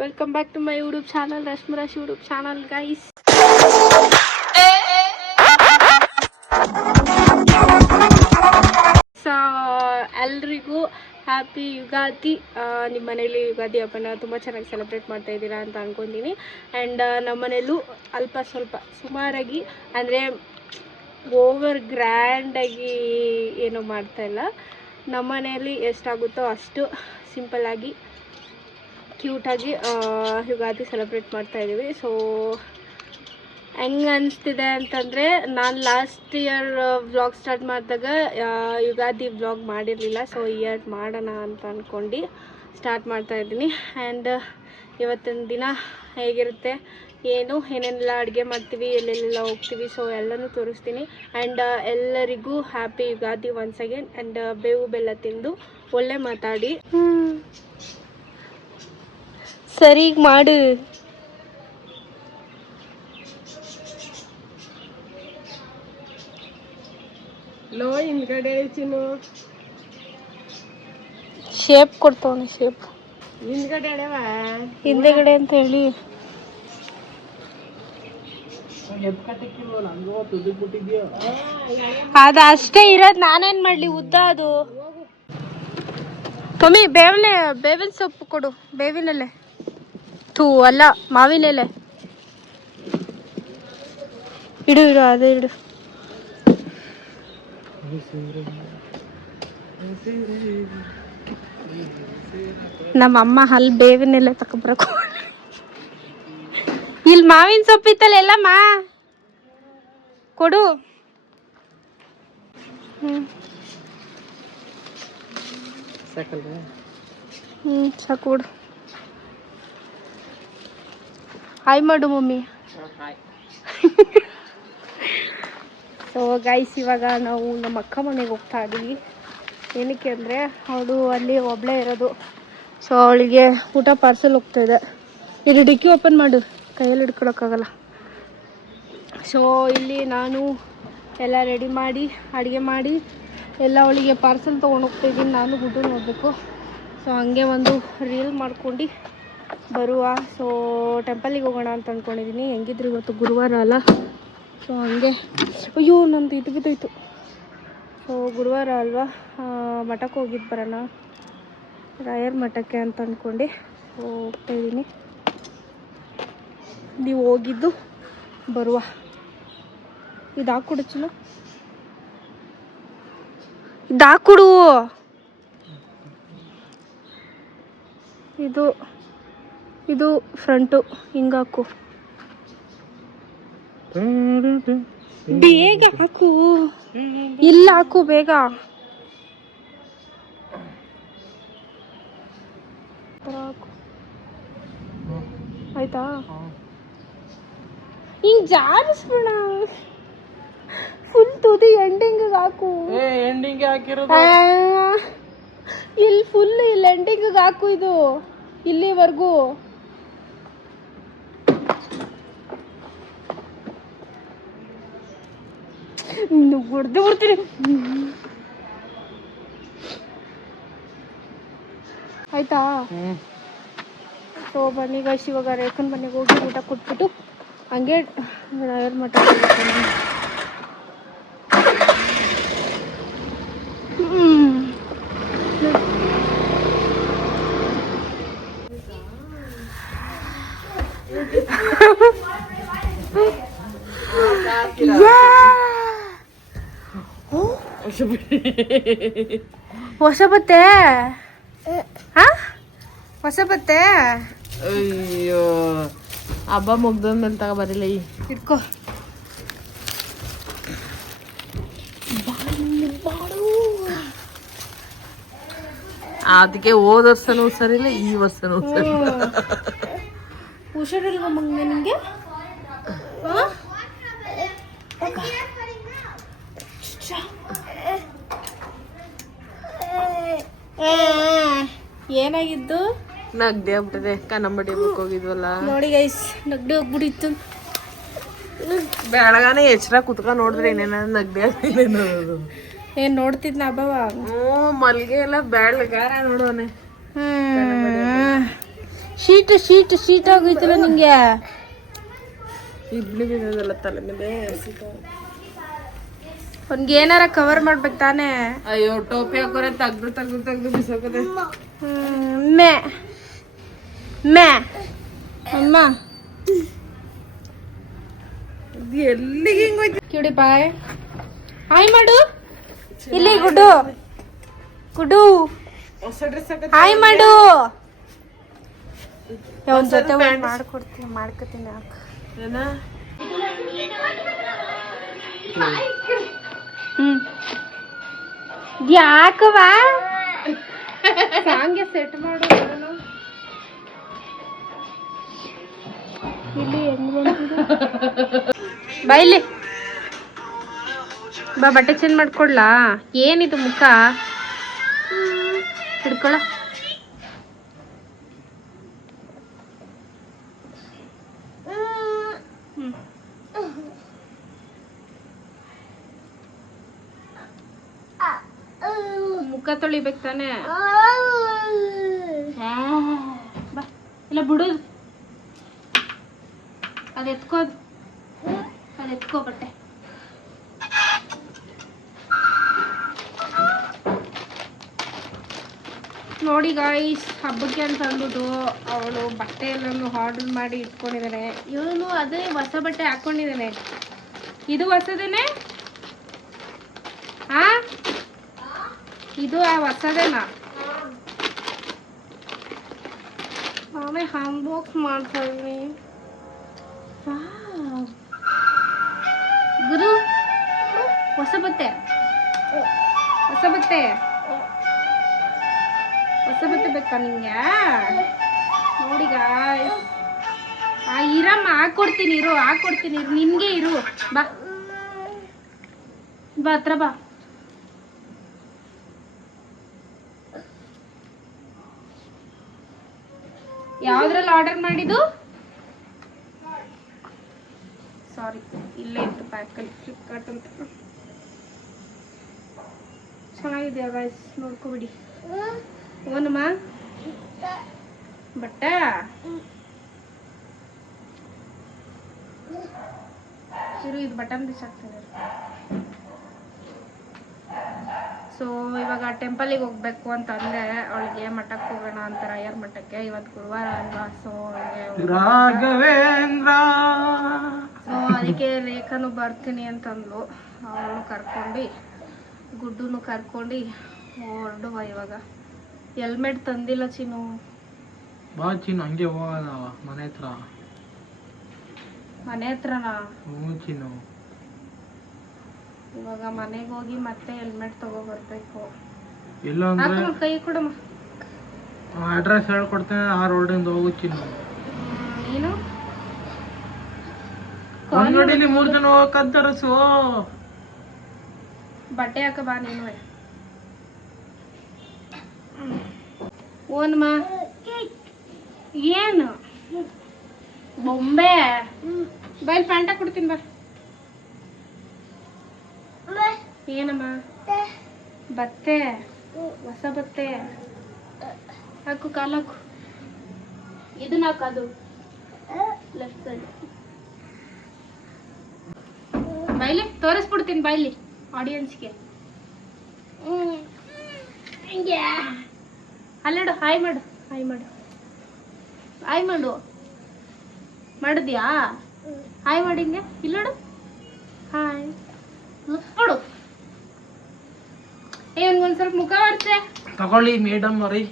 Welcome back to my YouTube channel, Rashmirash YouTube channel, guys. So, ಎಲ್ರಿಗೂ happy Ugadi. ನಿಮ್ಮ ಮನೇಲಿ ಯುಗಾದಿ ಹಬ್ಬನ ತುಂಬ ಚೆನ್ನಾಗಿ ಸೆಲೆಬ್ರೇಟ್ ಮಾಡ್ತಾ ಇದ್ದೀರಾ ಅಂತ ಅಂದ್ಕೊತೀನಿ. ಆ್ಯಂಡ್ ನಮ್ಮ ಮನೇಲೂ ಅಲ್ಪ ಸ್ವಲ್ಪ ಸುಮಾರಾಗಿ, ಅಂದರೆ ಓವರ್ ಗ್ರ್ಯಾಂಡಾಗಿ ಏನೂ ಮಾಡ್ತಾಯಿಲ್ಲ. ನಮ್ಮ ಮನೆಯಲ್ಲಿ ಎಷ್ಟಾಗುತ್ತೋ ಅಷ್ಟು ಸಿಂಪಲ್ಲಾಗಿ ಕ್ಯೂಟಾಗಿ ಯುಗಾದಿ ಸೆಲೆಬ್ರೇಟ್ ಮಾಡ್ತಾಯಿದ್ದೀವಿ. ಸೊ ಹೆಂಗೆ ಅನಿಸ್ತಿದೆ ಅಂತಂದರೆ, ನಾನು ಲಾಸ್ಟ್ ಇಯರ್ ವ್ಲಾಗ್ ಸ್ಟಾರ್ಟ್ ಮಾಡಿದಾಗ ಯುಗಾದಿ ವ್ಲಾಗ್ ಮಾಡಿರಲಿಲ್ಲ. ಸೊ ಈ ಇಯರ್ ಮಾಡೋಣ ಅಂತ ಅಂದ್ಕೊಂಡು ಸ್ಟಾರ್ಟ್ ಮಾಡ್ತಾಯಿದ್ದೀನಿ. ಆ್ಯಂಡ್ ಇವತ್ತಿನ ದಿನ ಹೇಗಿರುತ್ತೆ, ಏನೇನೆಲ್ಲ ಅಡುಗೆ ಮಾಡ್ತೀವಿ, ಎಲ್ಲೆಲ್ಲೆಲ್ಲ ಹೋಗ್ತೀವಿ, ಸೊ ಎಲ್ಲನೂ ತೋರಿಸ್ತೀನಿ. ಆ್ಯಂಡ್ ಎಲ್ಲರಿಗೂ happy Ugadi once again. And ಬೇವು ಬೆಲ್ಲ ತಿಂದು ಒಳ್ಳೆ ಮಾತಾಡಿ ಸರಿಗೆ ಮಾಡು. ಲೋ ಹಿಂದ್ಗಡೆ ಚಿನ್ನು ಶೇಪ್ ಕೊಡ್ತವನಿ. ಶೇಪ್ ಹಿಂದ್ಗಡೆ ಹಿಂದೆಗಡೆ ಅಂತ ಹೇಳಿ ಅದು ಅಷ್ಟೇ ಇರೋದು. ನಾನೇನ್ ಮಾಡ್ಲಿ, ಉದ್ದ ಅದು. ಮಮ್ಮಿ ಬೇವಿನ ಸೊಪ್ಪು ಕೊಡು. ಬೇವಿನೆಲೆ ಅಲ್ಲ, ಮಾವಿನೆಲೆ ಇಡು. ಅದೇ ಇಡು. ನಮ್ಮಮ್ಮ ಅಲ್ಲಿ ಬೇವಿನೆಲೆ ತಕೊಬರಕು. ಇಲ್ಲಿ ಮಾವಿನ ಸೊಪ್ಪಿತ್ತಲ್ಲ, ಎಲ್ಲಮ್ಮ ಕೊಡು. ಸಾಕು ಕೊಡು. ಹಾಯ್ ಮಾಡು ಮಮ್ಮಿ. ಸೊ ಗೈಸ್, ಇವಾಗ ನಾವು ನಮ್ಮ ಅಕ್ಕ ಮನೆಗೆ ಹೋಗ್ತಾ ಇದ್ದೀವಿ. ಏನಕ್ಕೆ ಅಂದರೆ, ಅವಳು ಅಲ್ಲಿ ಒಬ್ಬಳೇ ಇರೋದು. ಸೊ ಅವಳಿಗೆ ಊಟ ಪಾರ್ಸಲ್ ಹೋಗ್ತಾ ಇದೆ. ಇದು ಡಿಕ್ಕಿ ಓಪನ್ ಮಾಡು, ಕೈಯಲ್ಲಿ ಹಿಡ್ಕೊಳಕ್ಕಾಗಲ್ಲ. ಸೊ ಇಲ್ಲಿ ನಾನು ಎಲ್ಲ ರೆಡಿ ಮಾಡಿ, ಅಡುಗೆ ಮಾಡಿ ಎಲ್ಲ ಅವಳಿಗೆ ಪಾರ್ಸಲ್ ತೊಗೊಂಡು ಹೋಗ್ತಾಯಿದ್ದೀನಿ. ನಾನು ಗುಡ್ಡು ನೋಡಬೇಕು. ಸೊ ಹಂಗೆ ಒಂದು ರೀಲ್ ಮಾಡ್ಕೊಂಡು ಬರುವ. ಸೊ ಟೆಂಪಲಿಗೆ ಹೋಗೋಣ ಅಂತ ಅಂದ್ಕೊಂಡಿದ್ದೀನಿ. ಹೆಂಗಿದ್ರು ಇವತ್ತು ಗುರುವಾರ ಅಲ್ಲ. ಸೊ ಹಂಗೆ, ಅಯ್ಯೋ ನಂದು ಇದು ಬಿದ್ದೋಯ್ತು. ಸೊ ಗುರುವಾರ ಅಲ್ವಾ, ಮಠಕ್ಕೆ ಹೋಗಿದ್ದು ಬರೋಣ, ರಾಯರ್ ಮಠಕ್ಕೆ ಅಂತ ಅಂದ್ಕೊಂಡು ಹೋಗ್ತಾಯಿದ್ದೀನಿ. ನೀವು ಹೋಗಿದ್ದು ಬರುವ. ಇದು ಹಾಕ್ಕೊಡು ಚಲೋ, ಇದು ಹಾಕ್ಕೊಡು. ಇದು ಫ್ರಂಟು ಹಿಂಗಾಕು. ಬೇಗ ಹಾಕು, ಇಲ್ಲ ಹಾಕು ಬೇಗ. ಆಯ್ತಾ? ಹಿಂಗ್ ಜಾರಿಸ್ಬಿಡ. ಫುಲ್ ತುದಿ ಎಂಡಿಂಗ್ ಹಾಕು. ಎಂಡಿಂಗ್ ಹಾಕಿರೋದು ಇಲ್ಲಿ ಫುಲ್, ಇಲ್ಲಿ ಎಂಡಿಂಗ್ ಹಾಕು. ಇದು ಇಲ್ಲಿವರೆಗೂ ಹೊಡೆದು ಬಿಡ್ತೀನಿ. ಆಯ್ತಾ? ಸೊ ಬನ್ನಿ ಗೈಸ್, ಇವಾಗ ರೇಖನ್ ಮನೆಗೆ ಹೋಗಿ ಊಟ ಕೊಟ್ಬಿಟ್ಟು ಹಂಗೆ ರಾಯರ್ ಮಠ ಹೊಸ ಬತ್ತೆ. ಹೊಸ ಬತ್ತೆ. ಅಯ್ಯೋ, ಹಬ್ಬ ಮುಗ್ದ್ಮೇಲೆ ತಗೊಬರಿಲ್ಲ. ಇಟ್ಕೋ. ಅದಕ್ಕೆ ಹೋದ ವರ್ಷನೂ ಸರಿಲ್ಲ, ಈ ವರ್ಷನೂ ಸರಿ. ಹುಷಾರಿಲ್ವ ಮಗನೇ ನಿಂಗೆ? ಏನಾಗಿದ್ದು? ನಗ್ದೆ ಆಗ್ಬಿಟ್ಟಿದೆ. ಕನ್ನಂಬಡಿ ಬುಕ್ ಹೋಗಿದ್ವಲ್ಲ ನೋಡಿ ಗೈಸ್, ನಗ್ಡೆ ಹೋಗ್ಬಿಟ್ಟಿತ್ತು. ಬೆಳಗಾನೆ ಎಚ್ಚರ ಕುತ್ಕೊಂಡ್ ನೋಡಿದ್ರೆ ಏನೇನ ನಗ್ದೆ ಆಗ್ತಿದೆ ನೋಡೋದು. ಏನ್ ನೋಡ್ತಿದ್ನ ಹಬ್ಬವ? ಮಲ್ಗೆ ಎಲ್ಲ ಬೆಳಗಾರ ನೋಡೋನೆ. ಶೀಟ್ ಆಗೋಯ್ತಲ್ಲ ನಿಂಗೆ. ಇಡ್ಲಿ ಬಿದ್ದಲ್ಲ ತಲೆ ಮೇಲೆ. ಅವ್ನಿಗೆ ಏನಾರ ಕವರ್ ಮಾಡ್ಬೇಕು ತಾನೇ. ಅಯ್ಯೋ ಟೋಪಿ ಹಾಕೋರೆ ತೆಗ್ದು ಬಿಸಾಕದೆ. ಮೇ ಮೇ ಅಮ್ಮ ಎಲ್ಲಿಗೆ ಹಿಂಗೋಯ್ತು? ಕ್ಯೂಡಿ ಬಾಯ್ ಹಾಯ್ ಮಾಡು. ಇಲ್ಲಿ ಗುಡ್ಡು ಗುಡ್ಡು ಹೊಸ ಡ್ರೆಸ್ ಹಾಯ್ ಮಾಡು. ಅವನ ಜೊತೆ ಮಾಡ್ಕೊತೀನಿ ಅಕ್ಕ. ಏನ ಯಾಕವಾ ಹಂಗೆ ಸೆಟ್ ಮಾಡು. ಇಲ್ಲಿ ಹೆಂಗ್ ಬಾಯ್ಲಿ ಬಾ, ಬಟ್ಟೆ ಚೇಂಜ್ ಮಾಡ್ಕೊಡ್ಲಾ? ಏನಿದು ಮುಖ ಹಿಡ್ಕೊಳ. ಮುಖ ತೊಳಿಬೇಕು ತಾನೆ. ಬಾ ಇಲ್ಲ ಬಿಡೋದು. ಅದು ಎತ್ಕೋ ಬಟ್ಟೆ. ನೋಡಿ ಗಾಯ್ಸ್, ಹಬ್ಬಕ್ಕೆ ಅಂತ ಅಂದ್ಬಿಟ್ಟು ಅವಳು ಬಟ್ಟೆ ಎಲ್ಲನೂ ಆರ್ಡರ್ ಮಾಡಿ ಇಟ್ಕೊಂಡಿದ್ದಾನೆ. ಇವನು ಅದೇ ಹೊಸ ಬಟ್ಟೆ ಹಾಕೊಂಡಿದ್ದಾನೆ. ಇದು ಹೊಸದೇನೆ? ಹಾ, ಇದು ಹೊಸದೇನಾ? ನಾನೇ ಅನ್ಬಾಕ್ಸ್ ಮಾಡ್ತಾ ಇದ್ದೀನಿ. ಗುರು, ಹೊಸ ಬಟ್ಟೆ ಬೇಕಾ ನಿಂಗೆ? ನೋಡಿ ಗಾಯ್ಸ್, ಇರಮ್ಮ ಹಾಕೊಡ್ತೀನಿ ಇರು, ನಿನ್ಗೆ ಇರು. ಬಾ ಹತ್ರ ಬಾ. ಯಾವ್ದ್ರಲ್ಲಿ ಆರ್ಡರ್ ಮಾಡಿದ್ದು? ಸಾರಿ, ಇಲ್ಲೇ ಇತ್ತು ಪ್ಯಾಕಲ್ಲಿ, ಫ್ಲಿಪ್ಕಾರ್ಟ್ ಅಂತ. ಚೆನ್ನಾಗಿದೆಯಾ ಗಾಯ್ಸ್, ನೋಡ್ಕೊಬಿಡಿ. ಓನಮ್ಮ ಬಟ್ಟ ಇದು ಬಟನ್ ಬಿಸಾಕ್ತಾರೆ. ಸೊ ಇವಾಗ ಟೆಂಪಲಿಗೆ ಹೋಗ್ಬೇಕು ಅಂತ ಅಂದೆ ಅವಳಿಗೆ. ಮಠಕ್ಕೆ ಹೋಗೋಣ ಅಂತ, ರಾಯರ್ ಮಠಕ್ಕೆ. ಇವತ್ತು ಗುರುವಾರ ಅಲ್ವಾ, ಸೊ ಅದಕ್ಕೆ ರೇಖಾನು ಬರ್ತೀನಿ ಅಂತಂದ್ಲು. ಅವಳು ಕರ್ಕೊಂಡು ಗುಡ್ಡುನು ಕರ್ಕೊಂಡು ಹೊರಡುವ. ಇವಾಗ ಹೆಲ್ಮೆಟ್ ತಂದಿಲ್ಲ ಚಿನ್ನು. ಬಾ ಚಿನ್ನು, ಹಂಗೆ ಹೋಗೋಣ ಮನೆ ಹತ್ರನಾ? ಚಿನ್ನು, ಇವಾಗ ಮನೆಗೆ ಹೋಗಿ ಮತ್ತೆ ಹೆಲ್ಮೆಟ್ ತಗೋ ಬರ್ಬೇಕು. ಇಲ್ಲ ಅಂದ್ರೆ ಕೈ ಕೊಡಮ್ಮ. ಅಡ್ರೆಸ್ ಹೇಳ್ಕೊಡ್ತೇನೆ, ಆ ರೋಡಿಂದ ಹೋಗು ಚಿನ್ನು. ನೀನು ಅಂಗಡಿಲಿ 3 ಜನ ಹೋಗಕ್ಕಂತಾರಸು. ಬಟ್ಟೆ ಹಾಕ ಬಾ ನೀನು. ಓನಮ್ಮ ಏನು ಬೊಂಬೆ? ಬೈಲ್ ಪ್ಯಾಂಟ ಕೊಡ್ತೀನಿ ಬಾ. ಏನಮ್ಮ? ಬತ್ತೆ, ಹೊಸ ಬತ್ತೆ ಹಾಕು, ಕಾಲಾಕು. ಇದನ್ನ ಹಾಕೋದು ಲೆಫ್ಟ್ ಸೈಡ್. ಬೈಲಿ ತೋರಿಸ್ಬಿಡ್ತೀನಿ, ಬೈಲಿ ಆಡಿಯನ್ಸ್ಗೆ. ಹಿಂಗೆ ಅಲ್ಲಿಡು. ಹಾಯ್ ಮಾಡು, ಮಾಡಿದ್ಯಾ? ಹಾಯ್ ಮಾಡಿ ಹಿಂಗೆ. ಇಲ್ಲೋಡು, ಹಾಯ್ ಮುಟ್ಬಿಡು. ಒಂದ್ ಸ್ವಲ್ಪ ಮುಖ ಮಾಡ್ತೆ ತಗೊಳ್ಳಿ ಮೇಡಮ್ ಮರಿ.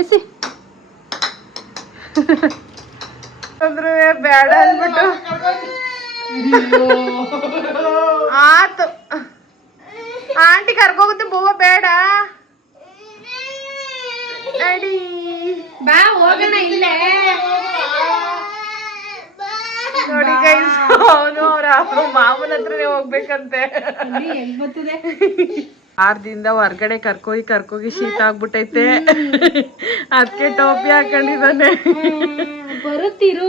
ಎಸಿ ಅಂದ್ರೆ ಬೇಡ ಅಂದ್ಬಿಟ್ಟು ಆತು. ಆಂಟಿ ಕರ್ಕೋಗುತ್ತೆ ಬೂವ, ಬೇಡ ನಡಿ. ಬಾ ಹೋಗೋಣ ಇಲ್ಲೇ. ನೋಡಿ ಗೈಸ್, ಅವನು ಅವ್ರ ಮಾಮನ ಹತ್ರನೇ ಹೋಗ್ಬೇಕಂತೆ. ಹೆಂಗ್ ಬರ್ತದೆ? 6 ದಿನದಿಂದ ಹೊರ್ಗಡೆ ಕರ್ಕೋಗಿ ಶೀತ ಆಗ್ಬಿಟ್ಟೈತೆ. ಅದಕ್ಕೆ ಟೋಪಿ ಹಾಕೊಂಡಿದ್ದಾನೆ. ಬರುತ್ತಿರು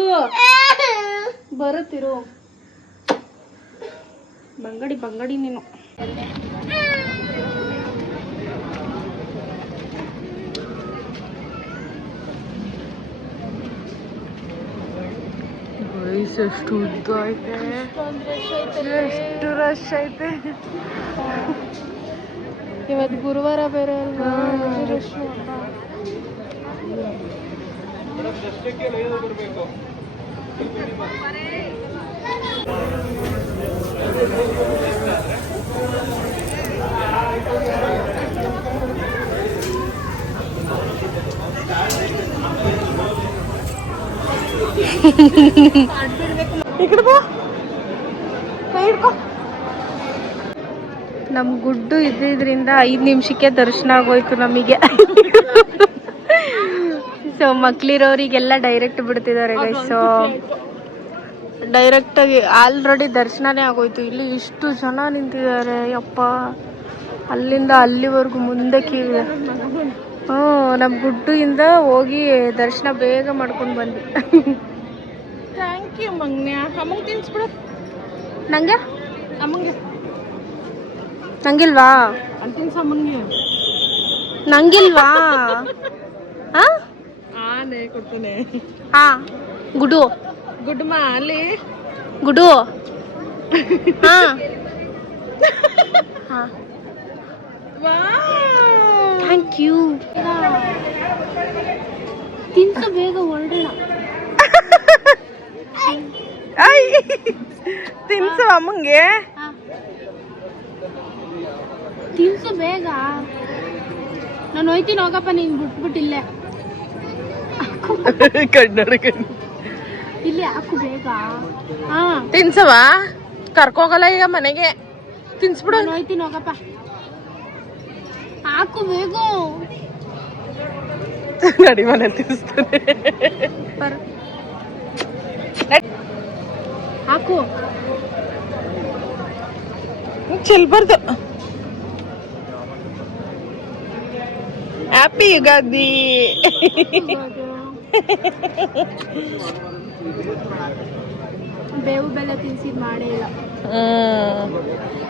ಬಂಗಡಿ ನೀನು. ಗೈಸ್ ಎಷ್ಟು ಉದ್ದ ಐತೆ, ಎಷ್ಟು ರಶ್ ಐತೆ. ಇವತ್ತು ಗುರುವಾರ ಬೇರೆ ಅಲ್ವಾ, ರಶ್. ನಮ್ ಗುಡ್ಡು ಇದ್ದಿದ್ರಿಂದ 5 ನಿಮಿಷಕ್ಕೆ ದರ್ಶನ ಆಗೋಯ್ತು ನಮಗೆ. ಸೊ ಮಕ್ಳಿರೋರಿಗೆಲ್ಲ ಡೈರೆಕ್ಟ್ ಬಿಡ್ತಿದ್ದಾರೆ ಗೈಸ್. ಸೊ ಡೈರೆಕ್ಟ್ ಆಗಿ ಆಲ್ರೆಡಿ ದರ್ಶನನೇ ಆಗೋಯ್ತು. ಇಲ್ಲಿ ಇಷ್ಟು ಜನ ನಿಂತಿದ್ದಾರೆ ಯಪ್ಪ, ಅಲ್ಲಿಂದ ಅಲ್ಲಿವರೆಗೂ ಮುಂದೆ ಕೀಳಿದೆ. ನಮ್ಮ ಗುಡ್ಡು ಇಂದ ಹೋಗಿ ದರ್ಶನ ಬೇಗ ಮಾಡ್ಕೊಂಡು ಬಂದ್ವಿ. ಥ್ಯಾಂಕ್ ಯು ಮಂಗ್ನ್ಯಾ. ಅಮ್ಮಂಗೆ ತಿನ್ಸ್ಬಿಡು. ನಂಗೆ ಅಮ್ಮಂಗೆ ನಂಗಿಲ್ವಾ? ಅಲ್ಲಿ ತಿನ್ಸ ಅಮ್ಮಂಗೆ. ನಂಗಿಲ್ವಾ? ಆನೆ ಕೊಡ್ತಾನೆ. ಹಾ ಗುಡು ಗುಡ್ ಮಾ ಅಲ್ಲಿ ಗುಡು. ಹಾ ಹಾ ಥ್ಯಾಂಕ್ ಯು. ತಿನ್ಸು ಬೇಗ ಹೊರಡೋಣ. ತಿನ್ಸು ಅಮ್ಮಂಗೆ. ತಿನ್ಸು ಬೇಗ. ನಾನು ಹೋಯ್ತೀನಿ ಹೋಗಪ್ಪ, ನೀನು ಬಿಟ್ಬಿಟ್ಟಿಲ್ಲೇ ಕಣ್ಣಾಡ ಇಲ್ಲಿ ಹಾಕು ಬೇಗ. ಹಾ ತಿನ್ಸವ ಕರ್ಕೋಗಲ್ಲ ಈಗ ಮನೆಗೆ. ತಿನ್ಸ್ಬಿಡು. ನಾನು ಹೋಯ್ತೀನಿ ಹೋಗಪ್ಪ, ಹಾಕು ಬೇಗ. ನಡಿ ಮನೆ ತಿನ್ಸ್ತಾನೆ. ಹಾಕು. ಚೆಲ್ಬಾರ್ದು. ಹ್ಯಾಪಿ ಯುಗಾದಿ. ಬೇವು ಬೆಲ್ಲ ತಿನ್ಸಿದ್ ಮಾಡೇ ಇಲ್ಲ.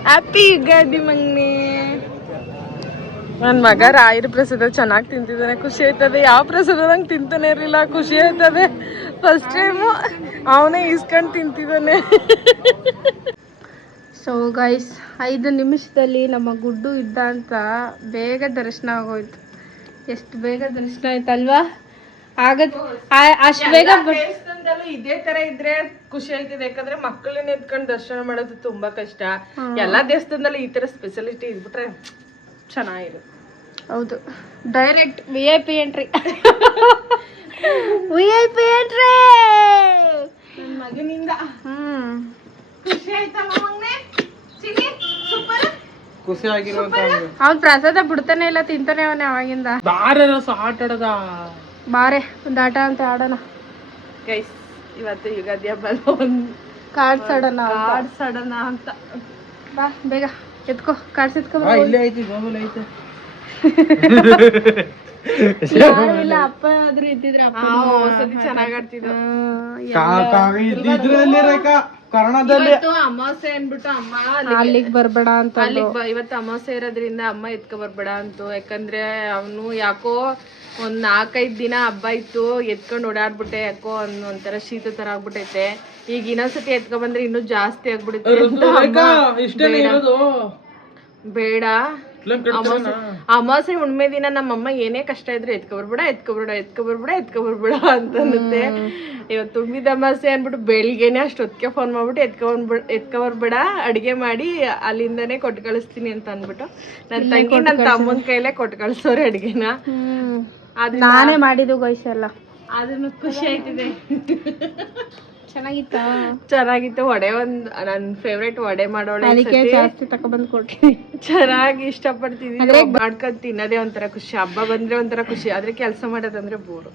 ಹ್ಯಾಪಿ ಯುಗಾದಿ ಮಂಗ್ನಿ. ನನ್ನ ಮಗ ರಾಯರ ಪ್ರಸಾದ ಚೆನ್ನಾಗಿ ತಿಂತಿದ್ದಾನೆ, ಖುಷಿ ಆಯ್ತದೆ. ಯಾವ ಪ್ರಸಾದ ನಂಗೆ ತಿಂತಾನೆ ಇರಲಿಲ್ಲ, ಖುಷಿ ಆಯ್ತದೆ. ಫಸ್ಟ್ ಟೈಮು ಅವನೇ ಇಸ್ಕೊಂಡು ತಿಂತಿದ್ದಾನೆ. ಸೊ ಗೈಸ್ 5 ನಿಮಿಷದಲ್ಲಿ ನಮ್ಮ ಗುಡ್ಡು ಇದ್ದ ಅಂತ ಬೇಗ ದರ್ಶನ ಆಗೋಯ್ತು. ಎಷ್ಟು ಬೇಗ ದರ್ಶನ ಆಯ್ತಲ್ವಾ? ಆಗದ್ ಅಷ್ಟು ಬೇಗ ದೇವಸ್ಥಾನದಲ್ಲೂ ಇದೇ ತರ ಇದ್ರೆ ಖುಷಿ ಆಯ್ತದೆ. ಯಾಕಂದ್ರೆ ಮಕ್ಕಳನ್ನ ಎತ್ಕೊಂಡು ದರ್ಶನ ಮಾಡೋದು ತುಂಬಾ ಕಷ್ಟ. ಎಲ್ಲಾ ದೇವಸ್ಥಾನದಲ್ಲೂ ಈ ತರ ಸ್ಪೆಷಾಲಿಟಿ ಇದ್ಬಿಟ್ರೆ ಚೆನ್ನಾಗಿರುತ್ತೆ. ಹೌದು, direct VIP entry. VIP entry ನನ್ನ ಮಗನಿಂದ. ಖುಷಿ ಆಯ್ತಮ್ಮ ಮಗನೇ? ಸೂಪರ್. ಖುಷಿ ಆಗಿರುವಂತ ಅವ್ನ್ ಪ್ರಸಾದ ಬಿಡ್ತಾನೆ ಇಲ್ಲ, ತಿಂತಾನೆ ಅವನೇ ಅವಾಗಿಂದ. ಬಾರೆ ಆಟ ಆಡದ ಬಾರೆ ಒಂದ್ ಆಟ ಅಂತ ಆಡೋಣ ಗೈಸ್. ಇವತ್ತು ಯುಗಾದಿ ಹಬ್ಬ ಕಾರ್ಡ್ಸ್ ಆಡೋಣ ಅಂತ. ಬಾ ಬೇಗ ಎತ್ಕೋ, ಕಾರ್ಡ್ಸ್ ಎತ್ಕೋ. ಇಲ್ಲೇ ಐತಿ, ಗೋಬಲ್ ಐತೆ. ಯಾರು ಇಲ್ಲ, ಅಪ್ಪ ಆದ್ರೂ ಇದ್ದಿದ್ರೆ ಅಪ್ಪ ಸತಿ ಚೆನ್ನಾಗ್ ಆಡ್ತಿದ್ರು. ಇದ್ರಲ್ಲಿ ಕರ್ಣದಲ್ಲಿ ಅಮಾವಾಸ್ಯೆ ಅನ್ಬಿಟ್ಟು ಅಮ್ಮ ಅಲ್ಲಿಗೆ ಬರ್ಬೇಡ ಅಂತ. ಇವತ್ತು ಅಮಾವಾಸ್ಯೆ ಇರೋದ್ರಿಂದ ಅಮ್ಮ ಎತ್ಕೊ ಬರ್ಬೇಡ ಅಂತು. ಯಾಕಂದ್ರೆ ಅವನು ಯಾಕೋ ಒಂದ್ 4-5 ದಿನ ಹಬ್ಬ ಇತ್ತು, ಎತ್ಕೊಂಡ್ ಓಡಾಡ್ಬಿಟ್ಟೆ. ಯಾಕೋ ಒಂಥರ ಶೀತ ತರ ಆಗ್ಬಿಟ್ಟೈತೆ. ಈಗ ಇನ್ನೊಂದ್ಸತಿ ಎತ್ಕೊ ಬಂದ್ರೆ ಇನ್ನೂ ಜಾಸ್ತಿ ಆಗ್ಬಿಡುತ್ತೆ. ಬೇಡ, ಅಮಾವಾಸ್ಯೆ ಹುಣ್ಮೆ ದಿನ ನಮ್ಮಮ್ಮ ಏನೇ ಕಷ್ಟ ಇದ್ರೆ ಎತ್ಕೊ ಬರ್ಬೇಡ ಅಂತ ಅನ್ನುತ್ತೆ. ಇವತ್ತು ತುಂಬಿದ ಅಮಾವಾಸ್ಯೆ ಅನ್ಬಿಟ್ಟು ಬೆಳಿಗ್ಗೆನೆ ಅಷ್ಟೊತ್ತಿಗೆ ಫೋನ್ ಮಾಡ್ಬಿಟ್ಟು ಎತ್ಕೊ ಬರ್ಬೇಡ, ಅಡಿಗೆ ಮಾಡಿ ಅಲ್ಲಿಂದಾನೇ ಕೊಟ್ಟು ಕಳಿಸ್ತೀನಿ ಅಂತ ಅಂದ್ಬಿಟ್ಟು ನನ್ನ ತಂಗಿ ನನ್ನ ತಮ್ಮನ ಕೈಲೇ ಕೊಟ್ಟು ಕಳ್ಸೋರೆ ಅಡಿಗೆನ. ನಾನೇ ಮಾಡಿದ್ದು ಗೈಸ್ ಎಲ್ಲ. ಅದನ್ನು ಖುಷಿ ಆಯ್ತಿದೆ. ಚೆನ್ನಾಗಿತ್ತು. ವಡೆ ನನ್ ಫೇವ್ರೇಟ್ ವಡೆ ಮಾಡೋಳೆ. ಅದಕ್ಕೆ ಜಾಸ್ತಿ ತಗೊಬಂದ್ ಕೊಡ್ತೀನಿ. ಚೆನ್ನಾಗಿ ಇಷ್ಟಪಡ್ತಿದ್ದೀನಿ. ಮಾಡ್ಕೊಂಡ್ ತಿನ್ನೋದೇ ಒಂಥರ ಖುಷಿ. ಹಬ್ಬ ಬಂದ್ರೆ ಒಂಥರ ಖುಷಿ, ಆದ್ರೆ ಕೆಲ್ಸ ಮಾಡೋದಂದ್ರೆ ಬೋರು.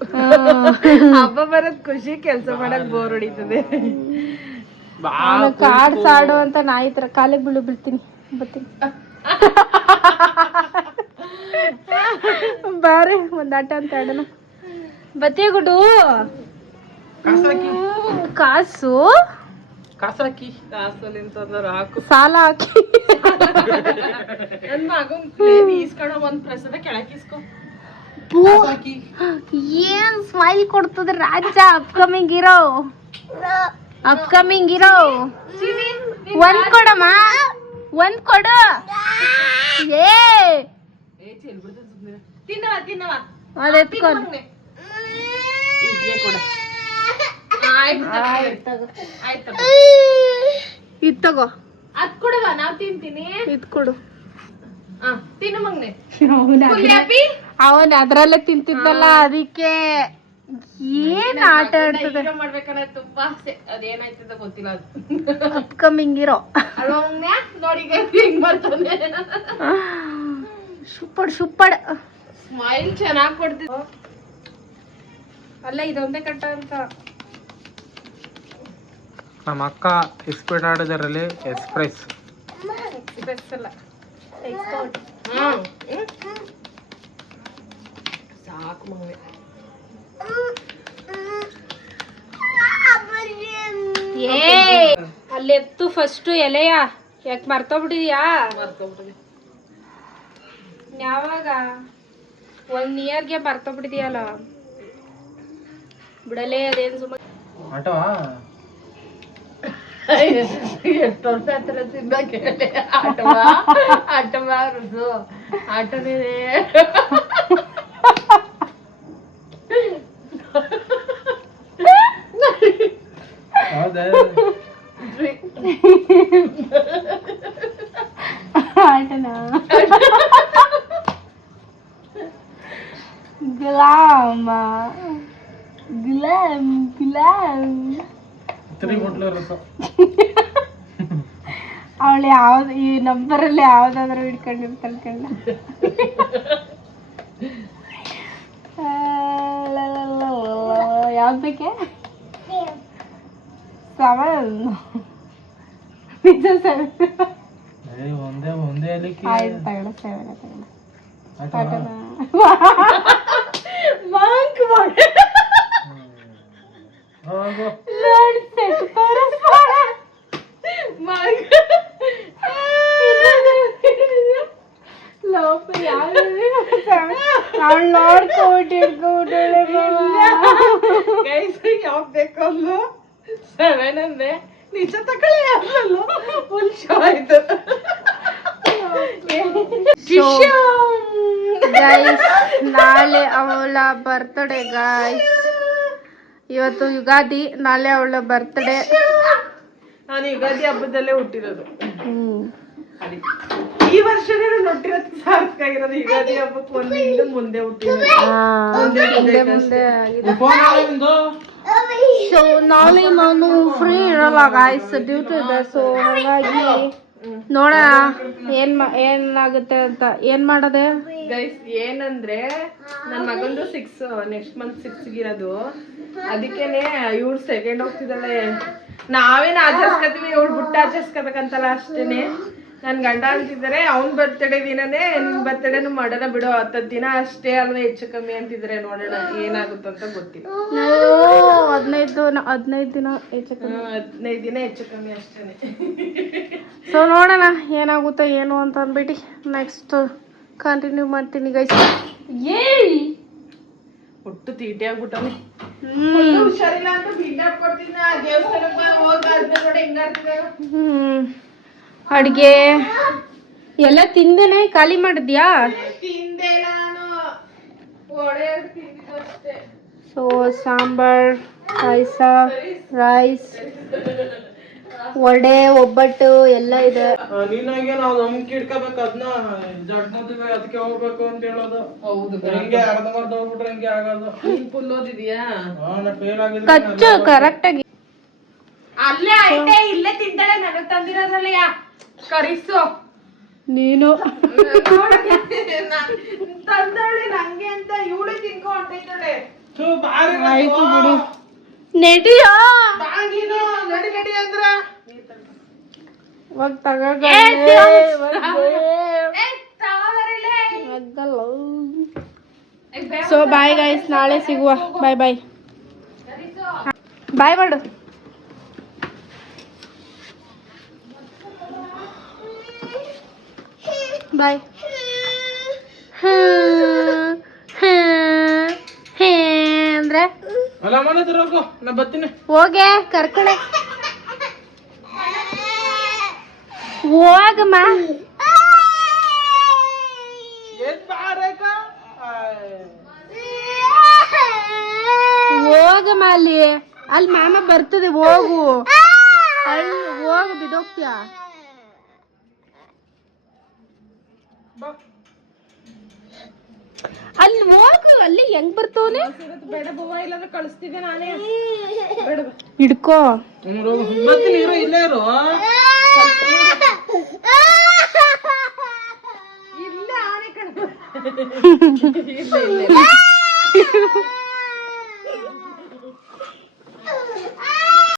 ಹಬ್ಬ ಬರೋದ್ ಖುಷಿ, ಕೆಲ್ಸ ಮಾಡಕ್ ಬೋರ್ ಹೊಡಿತದೆ. ಕಾರ್ಡ್ಸ್ ಆಡು ಅಂತ ನಾಯಿ ತರ ಕಾಲಿಗೆ ಬೀಳ್ತೀನಿ. ಬರ್ತೀನಿ ಬಾರೆ ಒಂದ್ ಆಟ ಅಂತ ಆಡೋಣ. ಬತ್ತಿ ಗುಡು. ಕಾಸು ಸಾಲ ಹಾಕಿ ನನ್ ಮಗನ್ ಈಸ್ಕೊಳ ಒಂದ್ ಪ್ರಸಾದ ಕೆಳಕ್ ಇಸ್ಕೊ. ಏನ್ ಸ್ಮೈಲ್ ಕೊಡ್ತದ ರಾಜ ಅಪ್ಕಮಿಂಗ್ ಹೀರೋ. ಅಪ್ಕಮಿಂಗ್ ಇರೋ ಒಂದ್ ಕೊಡಮ್ಮ, ಒಂದ್ ಕೊಡು. ಏ ತಿನ್ನವ ತಿನ್ನವ ಅದ್ ಎತ್ಕೊಂಡ್ ಆಯ್ತು ಇದ್ ತಗೋ, ಅದ್ ಕೊಡವ ನಾವ್ ತಿಂತೀನಿ. ಇದ್ ಕೊಡು. ತಿನ್ನು ಮಗ್ನೆ. ಅವನ್ ಅದ್ರಲ್ಲೇ ತಿಂತಿದ್ದಲ್ಲ, ಅದಕ್ಕೆ ಏನ್ ಆಟ ಆಡ್ತದೆ. ಮಾಡ್ಬೇಕನ್ನ ತುಂಬಾ ಆಸೆ, ಅದೇನಾಯ್ತದ ಗೊತ್ತಿಲ್ಲ. ಅದು ಅಪ್ಕಮಿಂಗ್ ಇರೋ ಅಲ್ವಾ ಮಗ್ನೆ? ನೋಡಿ ಹೆಂಗ್ ಬರ್ತದೆ. Super super. ಸ್ಮೈಲ್ ಚೆನ್ನಾಗ್ ಕೊಡ್ತಿದ್ದ. ಅಲ್ಲ ಇದೊಂದೇ ಕಟ್ಟ ಅಂತ. ನಮ್ಮ ಅಕ್ಕ ಎಕ್ಸ್ಪರ್ಟ್ ಆಡೋದರಲ್ಲಿ ಎಕ್ಸ್ಪ್ರೆಸ್ ಅಲ್ಲ ಸಾಕು ಮಗ್ನೆ. ಅಲ್ಲಿ ಎತ್ತು ಫಸ್ಟ್ ಎಲೆಯ, ಯಾಕೆ ಮರ್ತೋಗ್ಬಿಟ್ಟಿದ್ಯಾ? ಮರ್ತೋಗ್ಬಿಟ್ಟಿದೆ. ಯಾವಾಗ 1 ಇಯರ್ಗೆ ಮರ್ತೋಗ್ಬಿಟ್ಟಿದ್ಯಲ್ಲ, ಬಿಡಲೇ ಅದೇನ್ ಸುಮ್ಮನೆ ಆಟವಾ ಎಷ್ಟು ವರ್ಷ ಹತ್ರ ಸಿದ್ದ ಕೇಳಿ. ಆಟವಾ ಆಟವಾ ರುಸು ಆಟನೇ. ಹೌದಾ? ಆಟನಾ? ಗುಲಾಮ ಗುಲಾಮ್ ಗುಲಾಮ್. 3 ಬಟ್ಲು ರಸ. ಅವಳು ಯಾವ್ದು ಈ ನಂಬರಲ್ಲಿ ಯಾವ್ದಾದ್ರು ಹಿಡ್ಕೊಂಡಿರ್ತಾಳೆ ಕಣ್ಣ. ಯಾವ್ದು ಬೇಕೆ? 7 ನಿಜ 7. ಒಂದೇ ಅಲಿಕ್ಕೆ ಆಯ್ತು ತಗೊಳ್ಳ 7 ತಗೊಳ್ಳ. ಆಟವಾ? ಮಾಂಕ್ ಮಾಡಿ ಹೋಗು. ಅವಳು ನೋಡ್ಕೊಬಿಟ್ಟು ಯಾವಾಗ ಬೇಕು ಅಂದ್ಲು 7 ಅಂದೆ. ನಿಜ ತಗೊಳ್ಳಿ ಅಲ್ಲೂ ಫುಲ್ ಶೋ ಆಯ್ತು. ಗೈಸ್ ನಾಳೆ ಅವಳ ಬರ್ತ್ಡೇ ಗೈಸ್. ಇವತ್ತು ಯುಗಾದಿ, ನಾಳೆ ಅವಳ ಬರ್ತ್ಡೇ. ನಾನು ಯುಗಾದಿ ಹಬ್ಬದಲ್ಲೇ ಹುಟ್ಟಿರೋದು. ಈ ವರ್ಷನೇ ನಾನು ಹುಟ್ಟಿರೋದು ಸಾರ್ಥಕ ಆಗಿರೋದು. ಯುಗಾದಿ ಹಬ್ಬಕ್ಕೆ ಒಂದಿಂದ ಮುಂದೆ ಹುಟ್ಟಿರೋದು. ಮುಂದೆ ಆಗಿದೆ. ಫೋನ್ ನಿಂದು. ಸೊ ನಾಳೆ ನಾನು ಫ್ರೀ ಇರಲ್ಲ ಗಾಯ್ಸ್, ಡ್ಯೂಟಿ ಇದೆ. ಸೊ ಹಾಗಾಗಿ ನೋಡೋಣ ಏನಾಗುತ್ತೆ ಅಂತ. ಏನ್ ಮಾಡೋದೆ ಗೈಸ್ ಏನಂದ್ರೆ ನನ್ನ ಮಗಂದು 6 ನೆಕ್ಸ್ಟ್ ಮಂತ್ 6 ಇರೋದು. ಅದಕ್ಕೇನೆ ಇವ್ಳು ಸೆಕೆಂಡ್ ಹೋಗ್ತಿದ್ದಾಳೆ. ನಾವೇನು ಆಚರಿಸ್ಕೊತೀವಿ, ಇವಳು ಬುಟ್ಟ ಆಚರಿಸ್ಕೋಬೇಕಂತಲ್ಲ ಅಷ್ಟೇನೆ. ನನ್ ಗಂಡ ಅಂತಿದ್ದಾರೆ ಅವ್ನ್ ಬರ್ತಡೇ ದಿನನೇ ನಿನ್ ಬರ್ತಡೇನು ಮಾಡೋಣ ಬಿಡು, 10 ದಿನ ಅಷ್ಟೇ ಅಲ್ವಾ ಹೆಚ್ಚು ಕಮ್ಮಿ ಅಂತಿದ್ರೆ. ನೋಡೋಣ ಏನಾಗುತ್ತಂತ ಗೊತ್ತಿಲ್ಲ. 15 ದಿನ ಹೆಚ್ಚು ಕಮ್ಮಿ. 15 ದಿನ ಹೆಚ್ಚು ಕಮ್ಮಿ ಅಷ್ಟೇನೆ. ಸೊ ನೋಡೋಣ ಏನಾಗುತ್ತೆ ಏನು ಅಂತ ಅಂದ್ಬಿಟ್ಟು ನೆಕ್ಸ್ಟ್ ಕಂಟಿನ್ಯೂ ಮಾಡ್ತೀನಿ ಗೈಸ್. ಒಟ್ಟು ತೀಟೆ ಆಗ್ಬಿಟ್ಟವೆ. ಹುಷಾರಿಲ್ಲ ಅಂತ ಬಿಲ್ಡಪ್ ಕೊಡ್ತೀನಿ. ದೇವಸ್ಥಾನಕ್ಕೆ ಹೋಗಿ ನೋಡಿ ಹಿಂಗಾಡ್ತಿದ್ದಾರೆ. ಅಡ್ಗೆ ಎಲ್ಲ ತಿಂದೇನೆ ಖಾಲಿ ಮಾಡಿದ್ಯಾ? ತಿಂದೆ ನಾನು, ಒಡೆ ತಿಂದಿದ್ದು ಅಷ್ಟೇ. ಸೊ ಸಾಂಬಾರ್, ಪಾಯಸ, ರೈಸ್, ವಡೆ, ಒಬ್ಬಟ್ಟು ಎಲ್ಲ ಇದೆ. ನೀನಾಗೆ ನಾವು ನಂಬಿಕೆ ಇಟ್ಕೋಬೇಕು, ಅದನ್ನ ಜಡ್ಕೋತೀವಿ, ಅದಕ್ಕೆ ಹೋಗ್ಬೇಕು ಅಂತ ಹೇಳೋದು. ಹೌದು, ಹಿಂಗೆ ಅರ್ಧಂಬರ್ಧ ಹೋಗ್ಬಿಟ್ರೆ ಹಿಂಗೆ ಆಗೋದು. ನೀನ್ ಫುಲ್ ಓದಿದ್ಯಾ? ನಾ ಫೇಲ್ ಆಗಿದ್ದೀನಿ. ಖರ್ಚು ಕರೆಕ್ಟ್ ಆಗಿ ಅಲ್ಲೇ ಐತೆ, ಇಲ್ಲೇ ತಿಂತಾಳೆ. ನನಗ್ ತಂದಿರೋದ್ರಲ್ಲಿ ಕರಿಸು ನೀನು. ತಂದವಳೆ ನಂಗೆ ಅಂತ ಇವಳು ತಿನ್ಕೊ ಹೊಂಟೈತಾಳೆ. ಆಯ್ತು ಬಿಡು, ನಡಿಯೋ ನಡಿ ನಡಿ ಅಂದ್ರ ಇವಾಗ ತಗೋ. ಸೊ ಬಾಯ್ ಗೈಸ್, ನಾಳೆ ಸಿಗುವ. ಬಾಯ್ ಬಾಯ್ ಬಾಯ್ ಮಾಡು. ಬಾಯ್. ಅಂದ್ರೆ ಅಲ್ಲ ಮನೆ ಹೋಗು, ನಾ ಬರ್ತೀನಿ. ಹೋಗೆ ಕರ್ಕಡೆ. ಹೋಗಮ್ಮ ಹೋಗಮ್ಮ ಅಲ್ಲಿ ಅಲ್ಲಿ ಮಾಮ ಬರ್ತದೆ ಹೋಗು ಅಲ್ಲಿ ಹೋಗು ಬಿದೋಗ್ತೀಯ ಅಲ್ಲಿ ಹೋಗು ಅಲ್ಲಿ ಹೆಂಗ್ ಬರ್ತವನೆ ಬೇಡ ಬವ್ವ ಇಲ್ಲಾಂದ್ರೆ ಕಳಿಸ್ತಿದ್ದೆ ನಾನೇ ಹಿಡ್ಕೋ ಮತ್ತೆ ನೀರು ಇಲ್ಲೇ ಇರು ಇಲ್ಲ ಆನೆ ಕಣ ಇಲ್ಲ